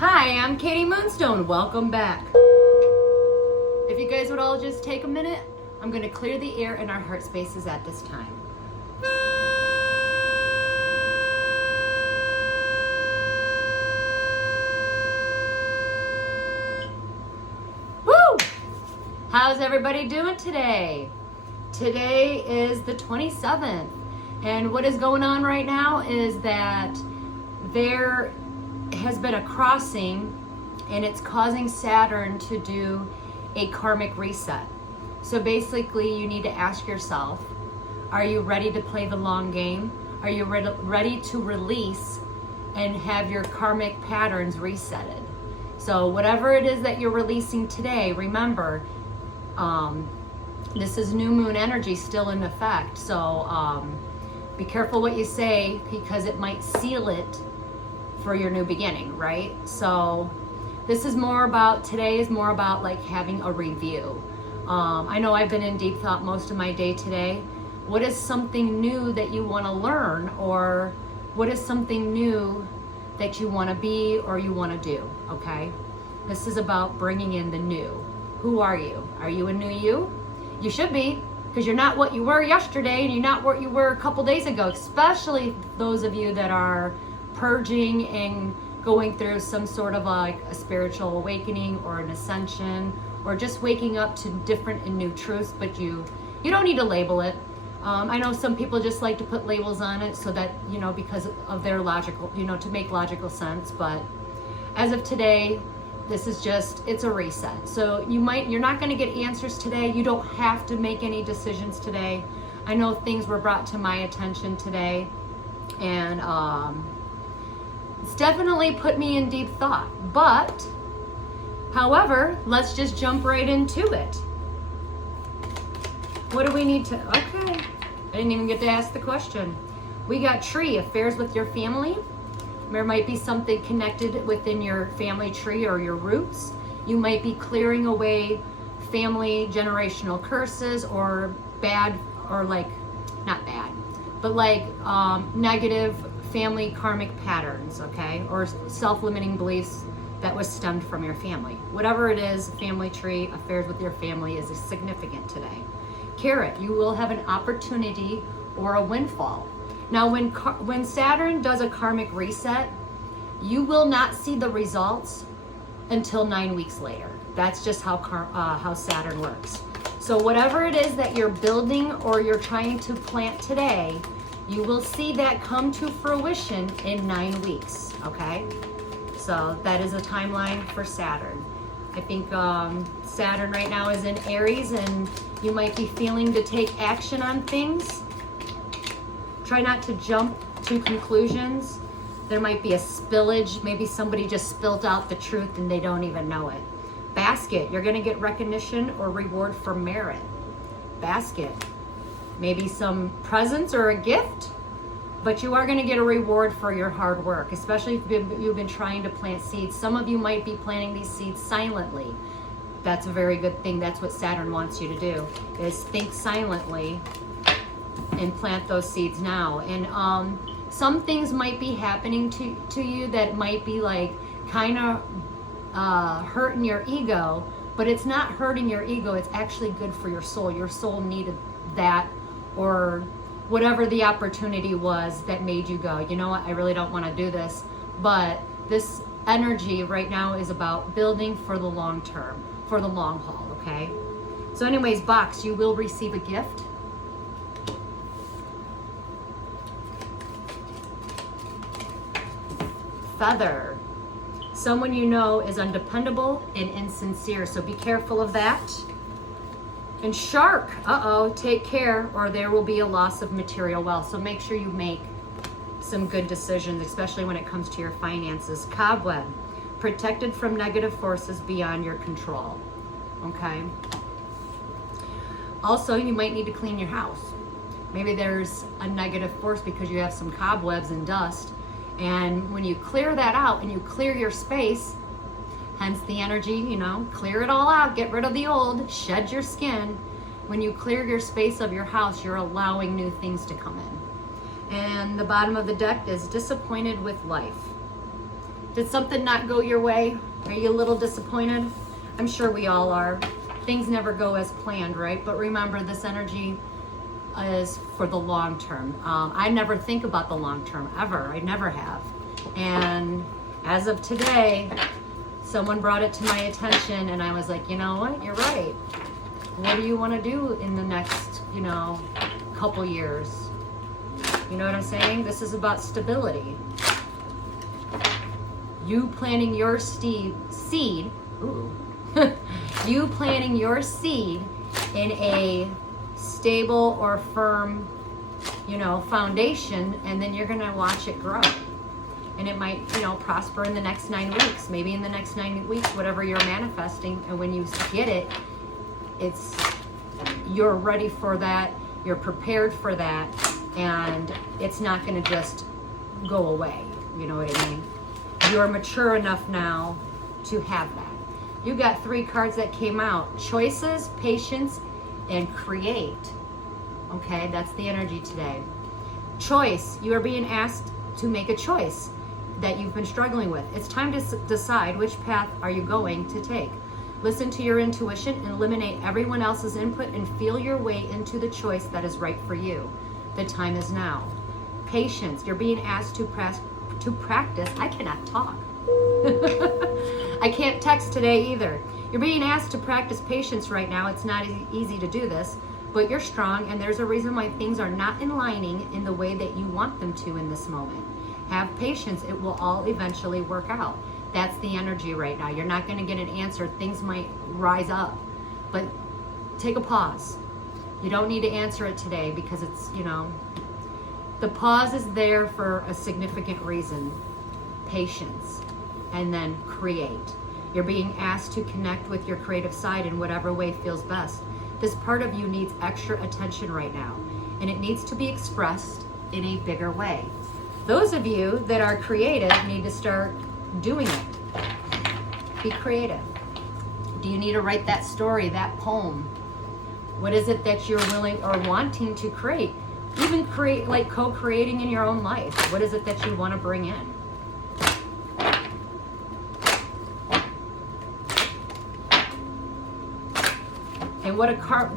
Hi, I'm Katie Moonstone. Welcome back. If you guys would all just take a minute, I'm going to clear the air in our heart spaces at this time. Woo! How's everybody doing today? Today is the 27th, and what is going on right now is that there has been a crossing and it's causing Saturn to do a karmic reset. So basically you need to ask yourself, are you ready to play the long game? Are you ready to release and have your karmic patterns resetted? So whatever it is that you're releasing today, remember, this is new moon energy still in effect. So be careful what you say, because it might seal it for your new beginning, right? So this is more about, today is more about like having a review. I know I've been in deep thought most of my day today. What is something new that you want to learn, or what is something new that you want to be or you want to do, okay? This is about bringing in the new. Who are you? Are you a new you? You should be, because you're not what you were yesterday and you're not what you were a couple days ago, especially those of you that are purging and going through some sort of like a spiritual awakening or an ascension, or just waking up to different and new truths, but you don't need to label it. I know some people just like to put labels on it so that, you know, because of their logical, you know, to make logical sense. But as of today, this is just, it's a reset. So you're not going to get answers today. You don't have to make any decisions today. I know things were brought to my attention today, and it's definitely put me in deep thought. But, however, let's just jump right into it. What do we need to, okay. I didn't even get to ask the question. We got tree, affairs with your family. There might be something connected within your family tree or your roots. You might be clearing away family generational curses or bad, or like, not bad, but like negative family karmic patterns, okay? Or self-limiting beliefs that was stemmed from your family. Whatever it is, family tree, affairs with your family is significant today. Carrot, you will have an opportunity or a windfall. Now, when Saturn does a karmic reset, you will not see the results until 9 weeks later. That's just how Saturn works. So whatever it is that you're building or you're trying to plant today, you will see that come to fruition in 9 weeks, okay? So that is a timeline for Saturn. I think Saturn right now is in Aries, and you might be feeling to take action on things. Try not to jump to conclusions. There might be a spillage. Maybe somebody just spilled out the truth and they don't even know it. Basket, you're gonna get recognition or reward for merit. Basket, maybe some presents or a gift, but you are gonna get a reward for your hard work, especially if you've been trying to plant seeds. Some of you might be planting these seeds silently. That's a very good thing. That's what Saturn wants you to do, is think silently and plant those seeds now. And some things might be happening to you that might be like kind of hurting your ego, but it's not hurting your ego. It's actually good for your soul. Your soul needed that, or whatever the opportunity was that made you go, you know what, I really don't want to do this. But this energy right now is about building for the long term, for the long haul, okay? So anyways, box, you will receive a gift. Feather, someone you know is undependable and insincere, so be careful of that. And shark, take care, or there will be a loss of material wealth. So make sure you make some good decisions, especially when it comes to your finances. Cobweb, protected from negative forces beyond your control, okay? Also, you might need to clean your house. Maybe there's a negative force because you have some cobwebs and dust. And when you clear that out and you clear your space, hence the energy, you know, clear it all out, get rid of the old, shed your skin. When you clear your space of your house, you're allowing new things to come in. And the bottom of the deck is disappointed with life. Did something not go your way? Are you a little disappointed? I'm sure we all are. Things never go as planned, right? But remember, this energy is for the long term. I never think about the long term, ever. I never have. And as of today, someone brought it to my attention and I was like, you know what? You're right. What do you want to do in the next, couple years? You know what I'm saying? This is about stability. You planting your seed, ooh, you planting your seed in a stable or firm, foundation, and then you're going to watch it grow. And it might, prosper in the next 9 weeks, maybe in the next 9 weeks, whatever you're manifesting. And when you get it, you're ready for that, you're prepared for that, and it's not going to just go away. You know what I mean? You're mature enough now to have that. You got 3 cards that came out: choices, patience, and create. Okay, that's the energy today. Choice. You are being asked to make a choice that you've been struggling with. It's time to decide which path are you going to take. Listen to your intuition and eliminate everyone else's input and feel your way into the choice that is right for you. The time is now. Patience. You're being asked to practice. I cannot talk. I can't text today either. You're being asked to practice patience right now. It's not easy to do this, but you're strong, and there's a reason why things are not aligning in the way that you want them to in this moment. Have patience. It will all eventually work out. That's the energy right now. You're not going to get an answer. Things might rise up, but take a pause. You don't need to answer it today because it's, the pause is there for a significant reason. Patience. And then create. You're being asked to connect with your creative side in whatever way feels best. This part of you needs extra attention right now, and it needs to be expressed in a bigger way. Those of you that are creative need to start doing it. Be creative. Do you need to write that story, that poem? What is it that you're willing or wanting to create? Even create, like co-creating in your own life. What is it that you want to bring in? And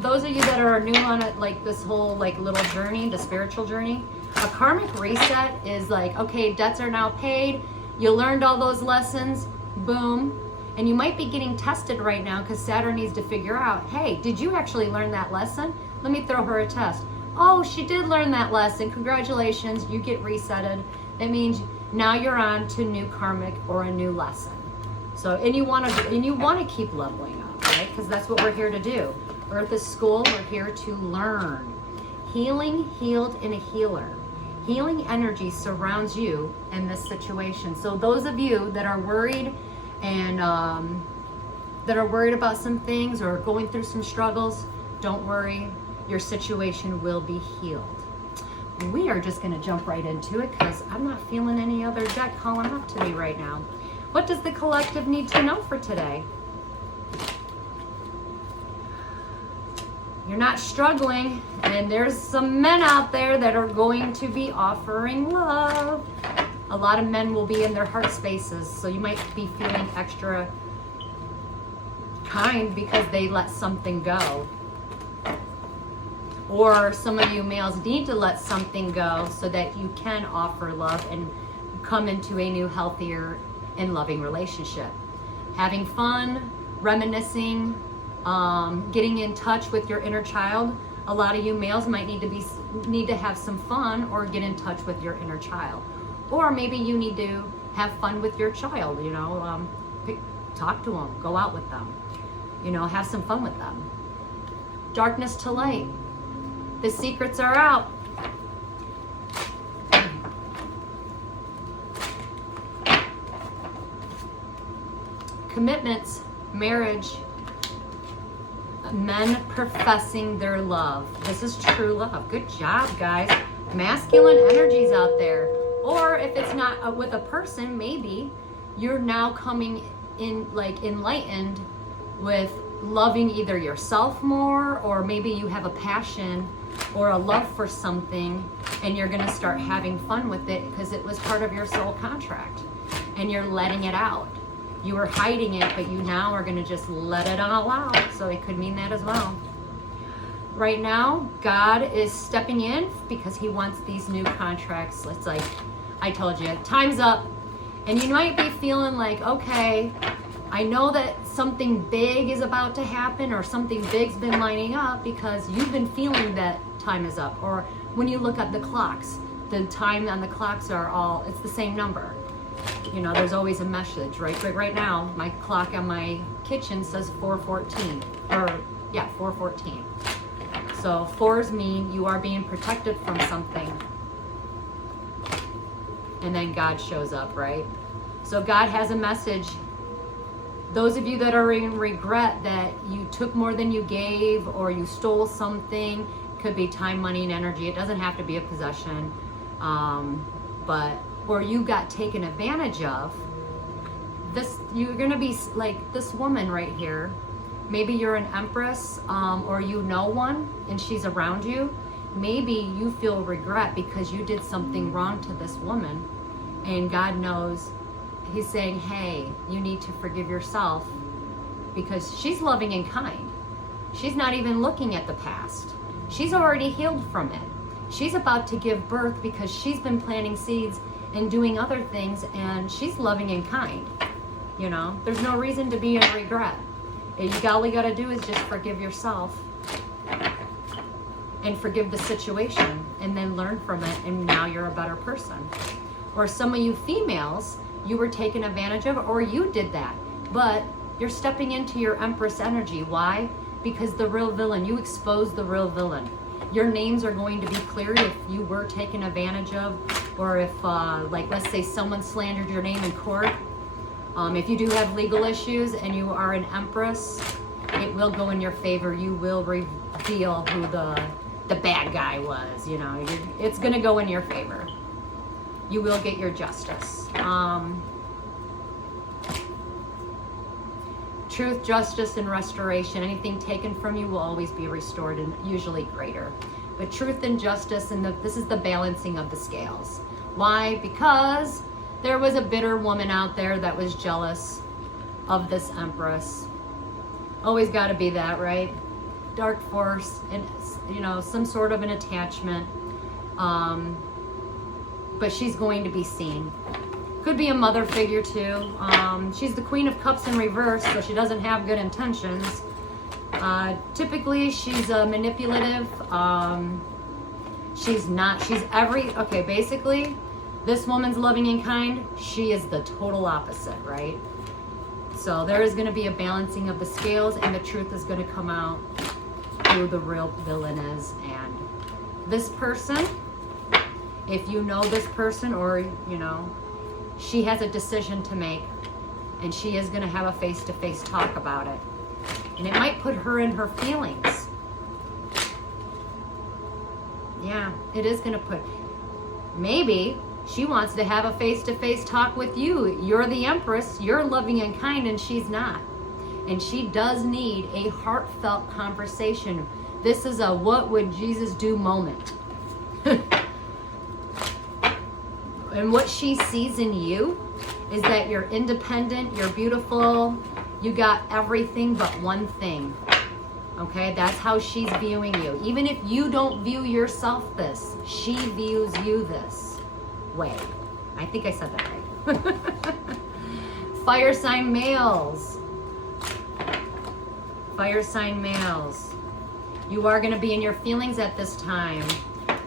those of you that are new on it, like this whole little journey, the spiritual journey, a karmic reset is like, okay, debts are now paid. You learned all those lessons, boom. And you might be getting tested right now because Saturn needs to figure out, hey, did you actually learn that lesson? Let me throw her a test. Oh, she did learn that lesson. Congratulations, you get resetted. That means now you're on to new karmic or a new lesson. So, and you want to keep leveling up, right? Because that's what we're here to do. Earth is school. We're here to learn. Healing, healed, and a healer. Healing energy surrounds you in this situation. So those of you that are worried and that are worried about some things or going through some struggles, don't worry. Your situation will be healed. We are just going to jump right into it because I'm not feeling any other deck calling up to me right now. What does the collective need to know for today? You're not struggling, and there's some men out there that are going to be offering love. A lot of men will be in their heart spaces, so you might be feeling extra kind because they let something go. Or some of you males need to let something go so that you can offer love and come into a new, healthier, and loving relationship. Having fun, reminiscing, getting in touch with your inner child. A lot of you males might need to have some fun or get in touch with your inner child. Or maybe you need to have fun with your child, talk to them, go out with them, have some fun with them. Darkness to light. The secrets are out. Commitments, marriage, men professing their love. This is true love. Good job, guys. Masculine energies out there. Or if it's not with a person, maybe you're now coming in enlightened with loving either yourself more, or maybe you have a passion or a love for something and you're going to start having fun with it because it was part of your soul contract. and you're letting it out. You were hiding it, but you now are going to just let it all out. So it could mean that as well. Right now, God is stepping in because he wants these new contracts. It's like, I told you, time's up. And you might be feeling like, okay, I know that something big is about to happen or something big's been lining up because you've been feeling that time is up. Or when you look at the clocks, the time on the clocks are all, it's the same number. You know, there's always a message, right? But right now, my clock on my kitchen says 4:14, or yeah, 4:14. So 4s mean you are being protected from something. And then God shows up, right? So God has a message. Those of you that are in regret that you took more than you gave or you stole something, could be time, money, and energy. It doesn't have to be a possession. Or you got taken advantage of. You're gonna be like this woman right here. Maybe you're an empress, or you know one and she's around you. Maybe you feel regret because you did something wrong to this woman, and God knows, he's saying, hey, you need to forgive yourself, because she's loving and kind. She's not even looking at the past. She's already healed from it. She's about to give birth because she's been planting seeds and doing other things, and she's loving and kind. You know, there's no reason to be in regret. All you gotta do is just forgive yourself and forgive the situation, and then learn from it, and now you're a better person. Or some of you females, you were taken advantage of, or you did that, but you're stepping into your Empress energy. Why? Because the real villain, you exposed the real villain. Your names are going to be cleared if you were taken advantage of, or if, like, let's say someone slandered your name in court. If you do have legal issues and you are an Empress, it will go in your favor. You will reveal who the bad guy was. You know, it's going to go in your favor. You will get your justice. Truth, justice, and restoration. Anything taken from you will always be restored, and usually greater. But truth and justice, and this is the balancing of the scales. Why? Because there was a bitter woman out there that was jealous of this Empress. Always got to be that, right? Dark force, and you know, some sort of an attachment. But she's going to be seen. Could be a mother figure too. She's the Queen of Cups in reverse, so she doesn't have good intentions. Typically, she's manipulative. Okay, basically, this woman's loving and kind. She is the total opposite, right? So there is going to be a balancing of the scales, and the truth is going to come out who the real villain is. And this person, if you know this person, or you know, she has a decision to make, and she is going to have a face-to-face talk about it. And it might put her in her feelings. Yeah, it is going to put, maybe she wants to have a face-to-face talk with you. You're the Empress, you're loving and kind, and she's not. And she does need a heartfelt conversation. This is a what would Jesus do moment. And what she sees in you is that you're independent, you're beautiful, you got everything but one thing. Okay, that's how she's viewing you. Even if you don't view yourself this, she views you this way. I think I said that right. Fire sign males. Fire sign males. You are going to be in your feelings at this time.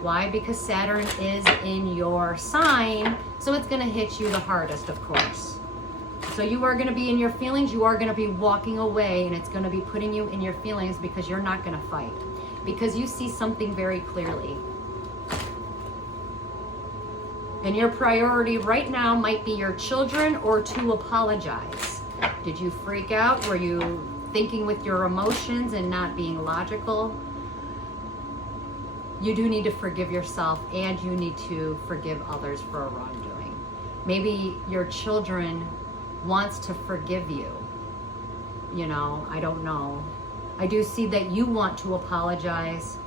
Why? Because Saturn is in your sign, so it's going to hit you the hardest, of course. So you are going to be in your feelings, you are going to be walking away, and it's going to be putting you in your feelings because you're not going to fight. Because you see something very clearly. And your priority right now might be your children or to apologize. Did you freak out? Were you thinking with your emotions and not being logical? You do need to forgive yourself, and you need to forgive others for a wrongdoing. Maybe your children wants to forgive you. You know, I don't know. I do see that you want to apologize.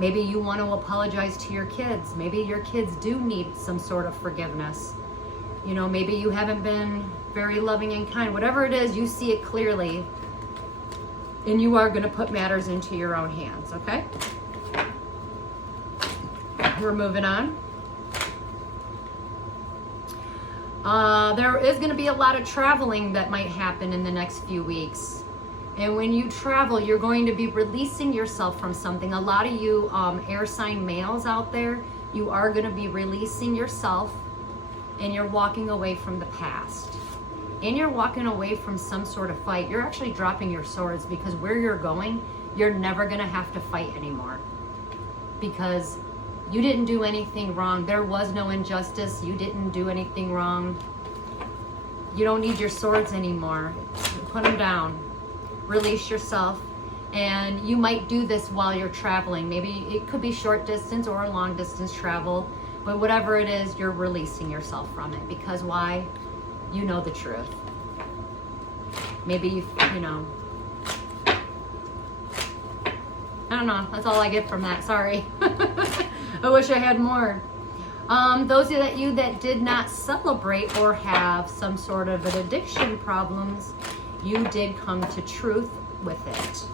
Maybe you want to apologize to your kids. Maybe your kids do need some sort of forgiveness. You know, maybe you haven't been very loving and kind. Whatever it is, you see it clearly. And you are going to put matters into your own hands, okay? We're moving on. There is going to be a lot of traveling that might happen in the next few weeks. And when you travel, you're going to be releasing yourself from something. A lot of you air sign males out there, you are going to be releasing yourself, and you're walking away from the past. And you're walking away from some sort of fight. You're actually dropping your swords, because where you're going, you're never going to have to fight anymore. Because you didn't do anything wrong. There was no injustice. You didn't do anything wrong. You don't need your swords anymore. Put them down. Release yourself. And you might do this while you're traveling. Maybe it could be short distance or a long distance travel. But whatever it is, you're releasing yourself from it. Because why? You know the truth. Maybe you know. I don't know. That's all I get from that. Sorry. I wish I had more. Those of you that did not celebrate or have some sort of an addiction problems, you did come to truth with it.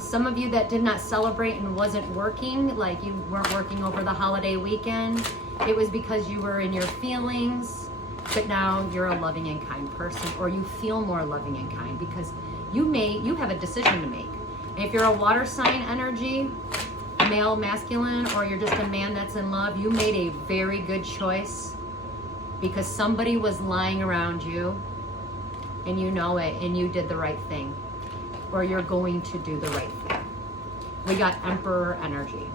Some of you that did not celebrate and wasn't working, like you weren't working over the holiday weekend, it was because you were in your feelings, but now you're a loving and kind person, or you feel more loving and kind because you have a decision to make. If you're a water sign energy, male, masculine, or you're just a man that's in love, you made a very good choice because somebody was lying around you and you know it, and you did the right thing, or you're going to do the right thing. We got Emperor energy.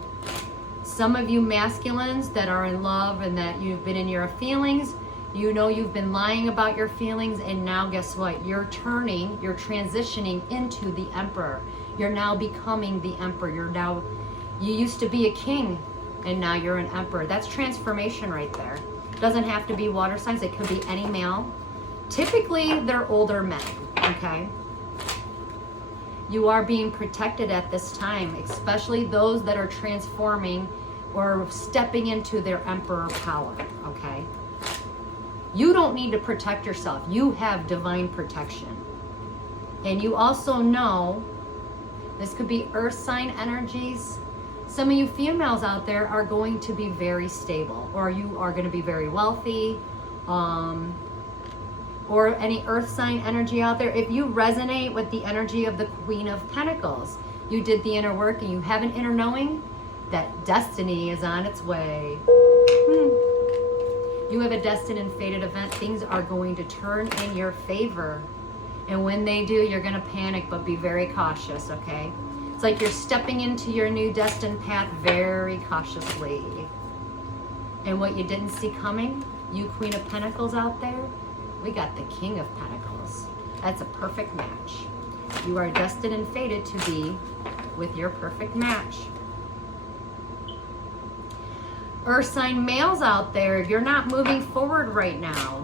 Some of you masculines that are in love and that you've been in your feelings, you know you've been lying about your feelings, and now guess what? You're transitioning into the Emperor. You're now becoming the Emperor. You used to be a king, and now you're an Emperor. That's transformation right there. It doesn't have to be water signs. It could be any male. Typically, they're older men, okay? You are being protected at this time, especially those that are transforming or stepping into their Emperor power, okay? You don't need to protect yourself. You have divine protection. And you also know, this could be earth sign energies. Some of you females out there are going to be very stable, or you are going to be very wealthy, or any earth sign energy out there. If you resonate with the energy of the Queen of Pentacles, you did the inner work and you have an inner knowing that destiny is on its way. You have a destined and fated event. Things are going to turn in your favor. And when they do, you're going to panic, but be very cautious, okay? It's like you're stepping into your new destined path very cautiously. And what you didn't see coming, you Queen of Pentacles out there, we got the King of Pentacles. That's a perfect match. You are destined and fated to be with your perfect match. Earth sign males out there, you're not moving forward right now.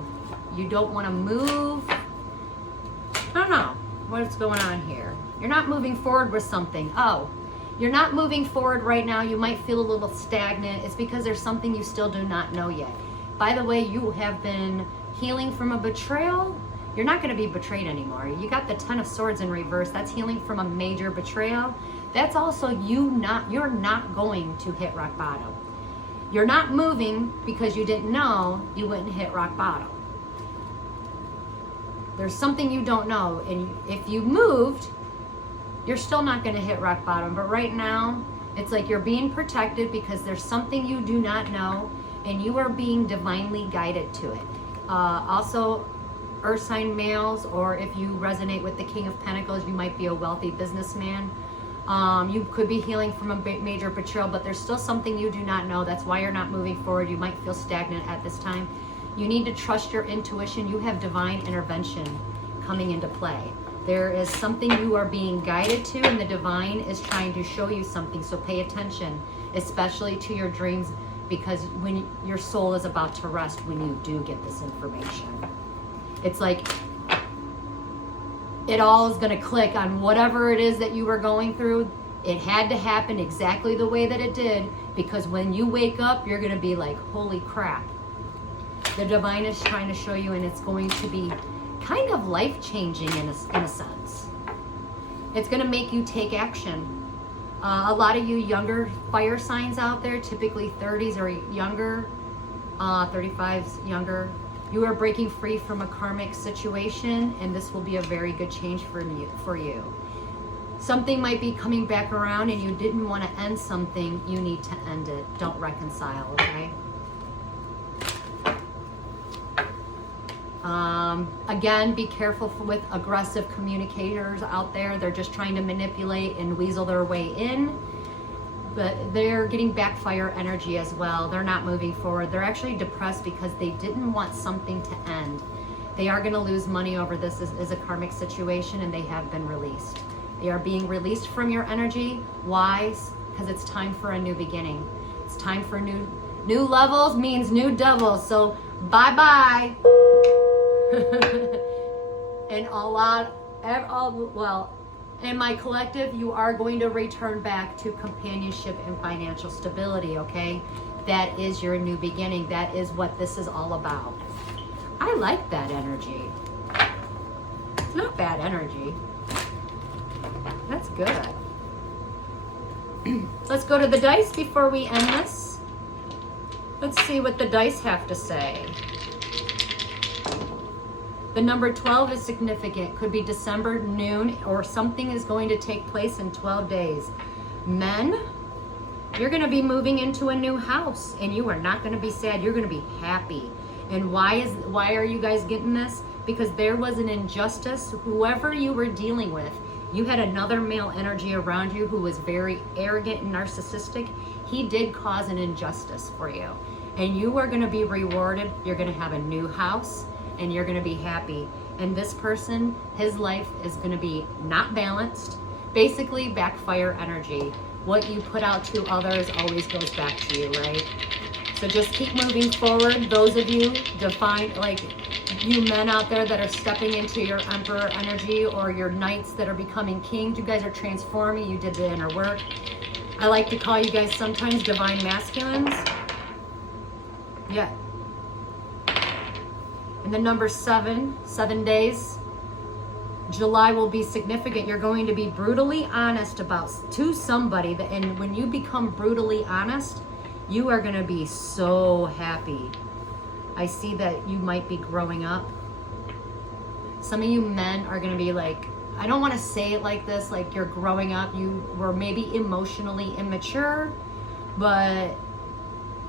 You don't want to move. I don't know what's going on here. You're not moving forward with something. Oh, you're not moving forward right now. You might feel a little stagnant. It's because there's something you still do not know yet. By the way, you have been healing from a betrayal. You're not going to be betrayed anymore. You got the Ten of Swords in reverse. That's healing from a major betrayal. That's also you're not going to hit rock bottom. You're not moving because you didn't know you wouldn't hit rock bottom. There's something you don't know, and if you moved, you're still not going to hit rock bottom. But right now, it's like you're being protected because there's something you do not know, and you are being divinely guided to it. Also, earth sign males, or if you resonate with the King of Pentacles, you might be a wealthy businessman. You could be healing from a major betrayal, but there's still something you do not know. That's why you're not moving forward. You might feel stagnant at this time. You need to trust your intuition. You have divine intervention coming into play. There is something you are being guided to, and the divine is trying to show you something. So pay attention, especially to your dreams, because when your soul is about to rest, when you do get this information, it's like it all is going to click on whatever it is that you were going through. It had to happen exactly the way that it did, because when you wake up, you're going to be like, holy crap. The divine is trying to show you, and it's going to be kind of life-changing in a sense. It's going to make you take action. A lot of you younger fire signs out there, typically 30s or younger, 35s younger, you are breaking free from a karmic situation, and this will be a very good change for you. Something might be coming back around and you didn't want to end something, you need to end it. Don't reconcile, okay? Again, be careful with aggressive communicators out there. They're just trying to manipulate and weasel their way in, but they're getting backfire energy as well. They're not moving forward. They're actually depressed because they didn't want something to end. They are going to lose money over this as a karmic situation, and they have been released. They are being released from your energy. Why? Because it's time for a new beginning. It's time for new levels means new devils. So bye-bye. And in my collective, you are going to return back to companionship and financial stability, okay? That is your new beginning. That is what this is all about. I like that energy. It's not bad energy. That's good. Let's go to the dice before we end this. Let's see what the dice have to say. The number 12 is significant. Could be December, noon, or something is going to take place in 12 days. Men, you're going to be moving into a new house, and you are not going to be sad. You're going to be happy. And why are you guys getting this? Because there was an injustice. Whoever you were dealing with, you had another male energy around you who was very arrogant and narcissistic. He did cause an injustice for you. And you are going to be rewarded. You're going to have a new house, and you're going to be happy. And this person, his life is going to be not balanced. Basically, backfire energy. What you put out to others always goes back to you, right? So just keep moving forward. Those of you you men out there that are stepping into your emperor energy, or your knights that are becoming king, you guys are transforming. You did the inner work. I like to call you guys sometimes divine masculines. Yeah. And the number 7 days. July will be significant. You're going to be brutally honest to somebody, and when you become brutally honest, you are going to be so happy. I see that you might be growing up. Some of you men are going to be like, I don't want to say it like this, like you're growing up. You were maybe emotionally immature, but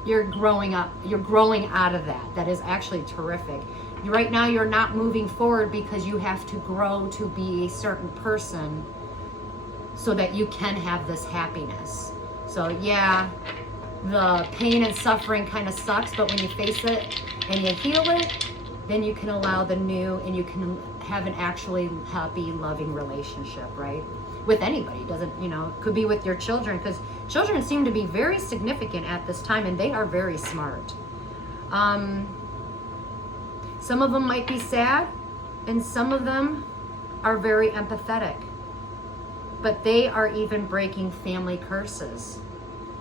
you're growing up. You're growing out of that. That is actually terrific. Right now, you're not moving forward because you have to grow to be a certain person so that you can have this happiness. So yeah, the pain and suffering kind of sucks, but when you face it and you heal it, then you can allow the new, and you can have an actually happy, loving relationship, right? With anybody. Doesn't, it could be with your children, because children seem to be very significant at this time, and they are very smart. Some of them might be sad, and some of them are very empathetic, but they are even breaking family curses.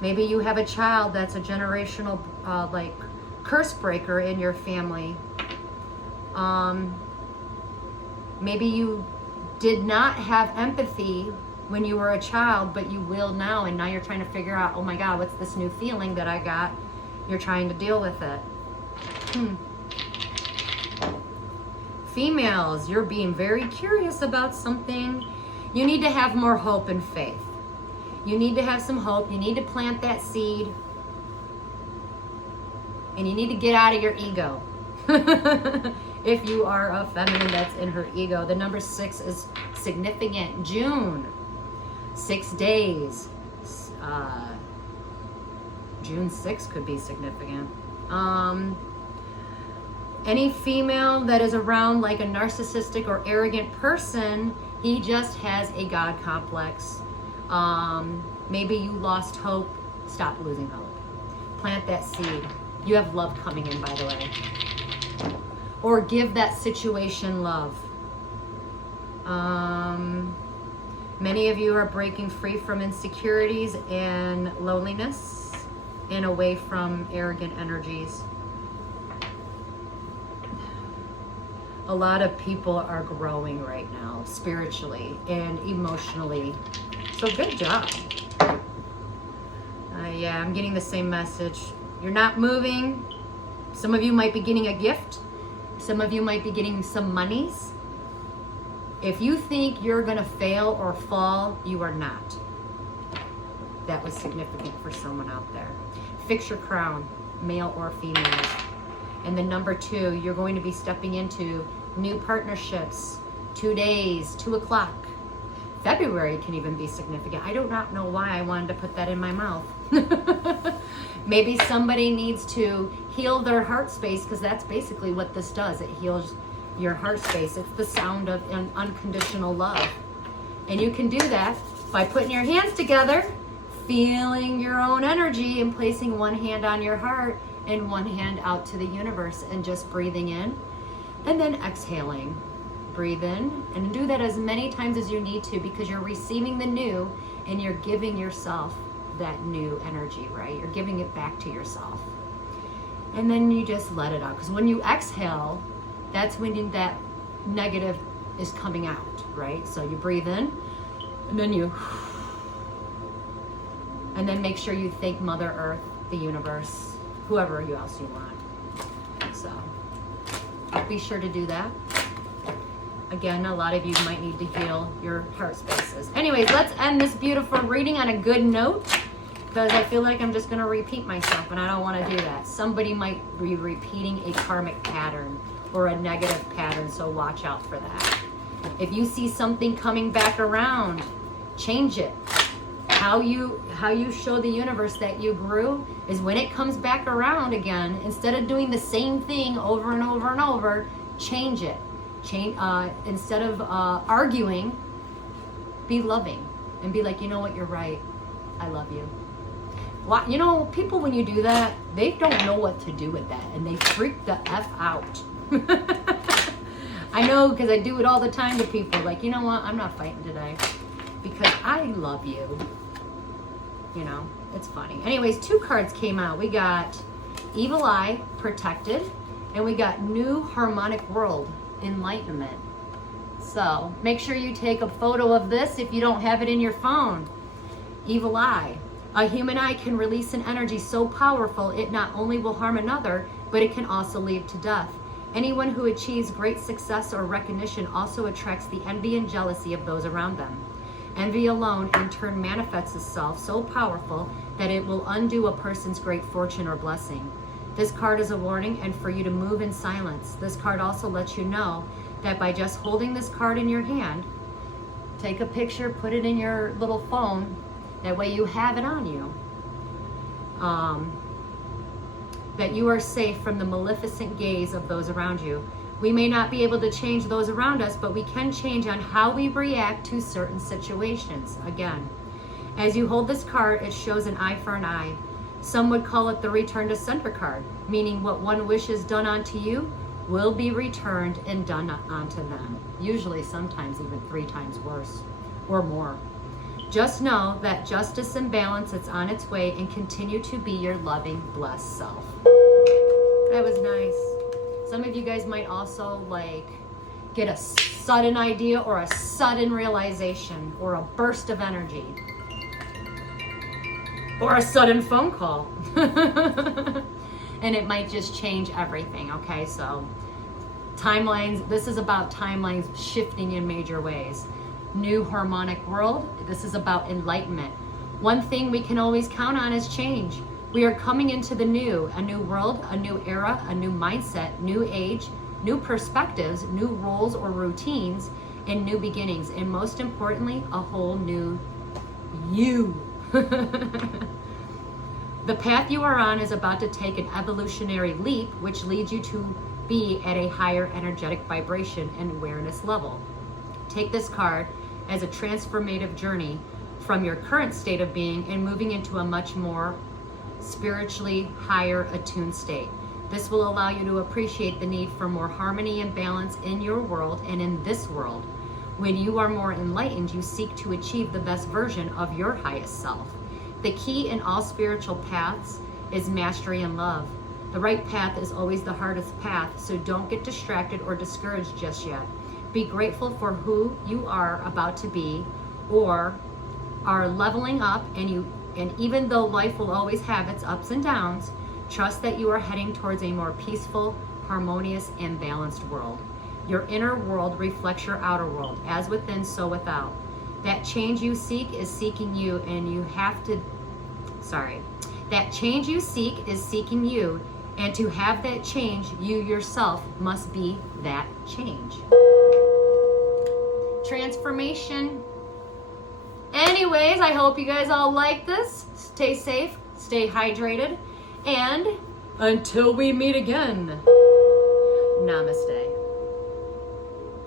Maybe you have a child that's a generational curse breaker in your family. Maybe you did not have empathy when you were a child, but you will now, and now you're trying to figure out, oh my God, what's this new feeling that I got? You're trying to deal with it. Females, you're being very curious about something. You need to have more hope and faith. You need to have some hope. You need to plant that seed. And you need to get out of your ego. If you are a feminine that's in her ego. The number 6 is significant. June. 6 days. June 6th could be significant. Any female that is around like a narcissistic or arrogant person, he just has a God complex. Maybe you lost hope. Stop losing hope. Plant that seed. You have love coming in, by the way. Or give that situation love. Many of you are breaking free from insecurities and loneliness and away from arrogant energies. A lot of people are growing right now, spiritually and emotionally. So good job. Yeah, I'm getting the same message. You're not moving. Some of you might be getting a gift. Some of you might be getting some monies. If you think you're going to fail or fall, you are not. That was significant for someone out there. Fix your crown, male or female. And then number 2, you're going to be stepping into new partnerships. 2 days, 2 o'clock. February can even be significant. I do not know why I wanted to put that in my mouth. Maybe somebody needs to heal their heart space, because that's basically what this does. It heals your heart space. It's the sound of unconditional love. And you can do that by putting your hands together, feeling your own energy, and placing one hand on your heart and one hand out to the universe, and just breathing in and then exhaling. Breathe in and do that as many times as you need to, because you're receiving the new and you're giving yourself that new energy, right? You're giving it back to yourself. And then you just let it out, because when you exhale, that's when that negative is coming out, right? So you breathe in and then and then make sure you thank Mother Earth, the universe, whoever else you want. So be sure to do that. Again, a lot of you might need to heal your heart spaces. Anyways, let's end this beautiful reading on a good note, because I feel like I'm just going to repeat myself, and I don't want to do that. Somebody might be repeating a karmic pattern or a negative pattern, so watch out for that. If you see something coming back around, change it. How you show the universe that you grew is when it comes back around again, instead of doing the same thing over and over and over, change it. Instead of arguing, be loving and be like, you know what, you're right. I love you. You know, people, when you do that, they don't know what to do with that, and they freak the F out. I know, because I do it all the time to people. Like, you know what, I'm not fighting today because I love you. You know, it's funny. Anyways, 2 cards came out. We got Evil Eye, Protected, and we got New Harmonic World, Enlightenment. So make sure you take a photo of this if you don't have it in your phone. Evil Eye. A human eye can release an energy so powerful it not only will harm another, but it can also lead to death. Anyone who achieves great success or recognition also attracts the envy and jealousy of those around them. Envy alone in turn manifests itself so powerful that it will undo a person's great fortune or blessing. This card is a warning and for you to move in silence. This card also lets you know that by just holding this card in your hand, take a picture, put it in your little phone, that way you have it on you, that you are safe from the maleficent gaze of those around you. We may not be able to change those around us, but we can change on how we react to certain situations. Again, as you hold this card, it shows an eye for an eye. Some would call it the return to center card, meaning what one wish is done unto you will be returned and done unto them. Usually, sometimes even 3 times worse or more. Just know that justice and balance is on its way, and continue to be your loving, blessed self. That was nice. Some of you guys might also like get a sudden idea or a sudden realization or a burst of energy or a sudden phone call. And it might just change everything, okay? So timelines, this is about timelines shifting in major ways. New harmonic world, this is about enlightenment. One thing we can always count on is change. We are coming into the new, a new world, a new era, a new mindset, new age, new perspectives, new roles or routines, and new beginnings. And most importantly, a whole new you. The path you are on is about to take an evolutionary leap, which leads you to be at a higher energetic vibration and awareness level. Take this card as a transformative journey from your current state of being and moving into a much more spiritually higher attuned state. This will allow you to appreciate the need for more harmony and balance in your world and in this world. When you are more enlightened, you seek to achieve the best version of your highest self. The key in all spiritual paths is mastery and love. The right path is always the hardest path, so don't get distracted or discouraged just yet. Be grateful for who you are about to be, or are leveling up, and even though life will always have its ups and downs, trust that you are heading towards a more peaceful, harmonious, and balanced world. Your inner world reflects your outer world, as within, so without. That change you seek is seeking you, and you have to, that change you seek is seeking you, and to have that change, you yourself must be that change. Transformation. Anyways, I hope you guys all like this. Stay safe, stay hydrated, and until we meet again, namaste.